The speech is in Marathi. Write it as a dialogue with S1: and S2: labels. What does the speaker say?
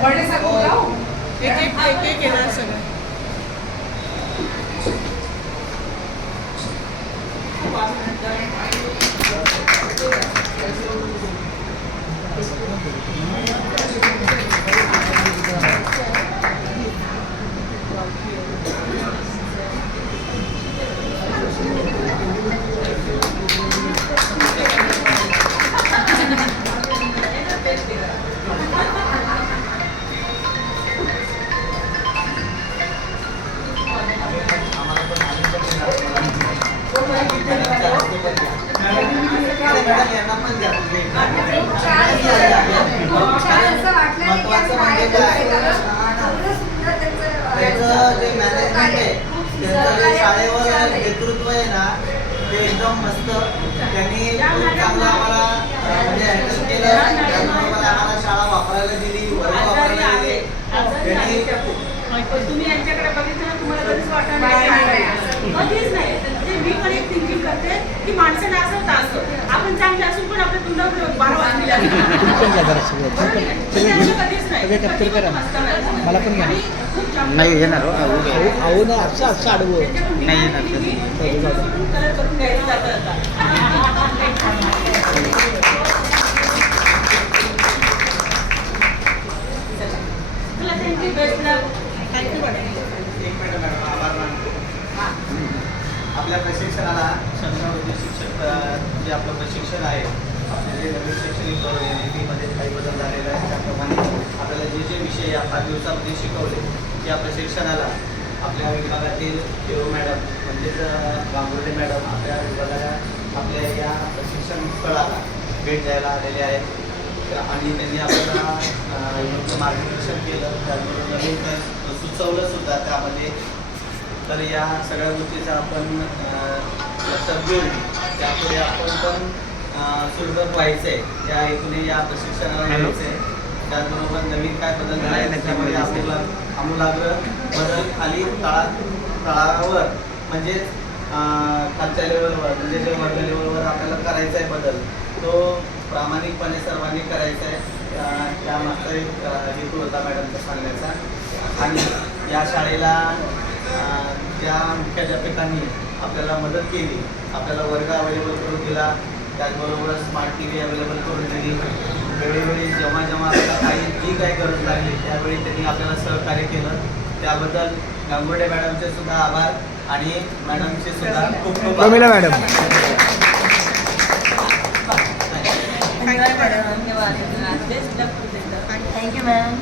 S1: बर्थडे साठी जाऊ एक एक एक एक येणार सगळं
S2: महत्वाचं म्हणजे काय त्याचं जे मॅनेजमेंट आहे त्याचं जे शाळेवर नेतृत्व आहे ना ते एकदम मस्त त्यांनी चांगलं आम्हाला म्हणजे हँडल केलं त्याचबरोबर आम्हाला शाळा वापरायला दिली वर्ग वापरायला दिले त्यांनी
S3: तुम्ही यांच्याकडे बघितलं ना, तुम्हाला कधीच वाटणार नाही
S1: नाही,
S3: काय
S1: नाही.
S3: आहे. कधीच नाही म्हणजे मी पण एक थिंकिंग करते की माणसाने असं तर असं आपण चांगले असून पण आपल्या तोंडावर बारा वाजलेले असतात.
S4: पण घ्या जरा सगळं
S3: बरोबर
S4: सगळे करा. मला पण घ्या.
S5: नाही येणार हो अहो,
S4: अहो ना असं असं आडवं
S5: नाही येणार
S2: आपल्या प्रशिक्षणाला शंभरावधी शिक्षक अ, जे आपलं प्रशिक्षण आहे जे नवीन शैक्षणिक धोरण आहे, नीतीमध्ये काही बदल झालेला आहे. त्याप्रमाणे आपल्याला जे जे विषय या पाच दिवसामध्ये शिकवले त्या प्रशिक्षणाला आपल्या विभागातील देव मॅडम म्हणजेच अ, गांगुर्डे मॅडम आपल्या विभागाला आपल्या या प्रशिक्षण स्थळाला भेट द्यायला आलेले आहेत. आणि त्यांनी आपल्याला योग्य मार्गदर्शन केलं. त्याबरोबर नवीन काही सुचवलं सुद्धा त्यामध्ये. तर या सगळ्या गोष्टीचा आपण अ, लक्षात घेऊन त्यापुढे आपण पण सुलभ व्हायचं आहे या हेतूने या प्रशिक्षणाला यायचं आहे त्याचबरोबर नवीन काय बदल झाला आहे त्याच्यामध्ये आपल्याला आमूलाग्र बदल खाली तळा तळावर म्हणजेच खालच्या लेवलवर म्हणजे जे वर्ग लेवलवर आपल्याला करायचा आहे बदल तो प्रामाणिकपणे सर्वांनी करायचा आहे त्यामागचा एक हेतू होता मॅडमचा सांगण्याचा. आणि या शाळेला ज्या मुख्याध्यापकांनी आपल्याला मदत केली आपल्याला वर्ग अवेलेबल करून दिला त्याचबरोबर स्मार्ट टी व्ही अवेलेबल करून दिली वेळोवेळी जेव्हा जेव्हा आपल्याला काही जी काही गरज लागली त्यावेळी त्यांनी आपल्याला सहकार्य केलं. त्याबद्दल गांगुर्डे मॅडमचे सुद्धा आभार आणि मॅडमचे सुद्धा खूप खूप.
S4: मॅडम
S3: धन्यवाद
S6: थँक्यू मॅम